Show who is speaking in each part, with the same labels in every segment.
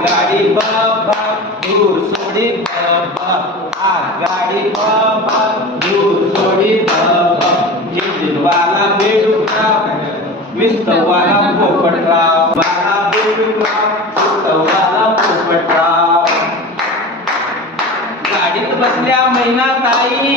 Speaker 1: आगाडी बाबा दूर सोडी बाबा आगाडी बाबा दूर सोडी बाबा जिंजरवाला बेडूकराव विस्तवाला पोपटराव बाला बेडूकराव विस्तवाला पोपटराव गाडीत बसल्या मैना ताई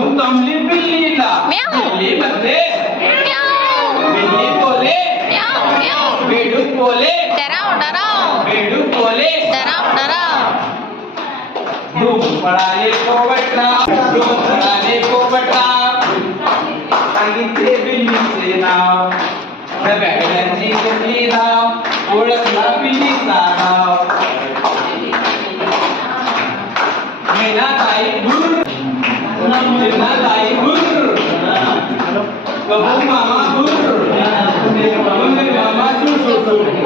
Speaker 1: पाहून थांबली दिल्लीला
Speaker 2: म्याव.
Speaker 1: दिल्ली मध्ये
Speaker 2: म्याव
Speaker 1: दिल्ली बोले।
Speaker 2: म्याव म्याव
Speaker 1: बेडूक बोले।
Speaker 2: डराओ डराव डराव
Speaker 1: बेडूक बोले
Speaker 2: डराव डराव
Speaker 1: धूम पळाले पोपटराव धूम पळाले पोपटराव सांगितले बिल्लीचे नाव। डब्याची घेतली नाव ओळखला बिल्लीचा नाव। मीनाताई भूर Meenatai Vamos mamar, vamos mamar, vamos mamar, vamos mamar.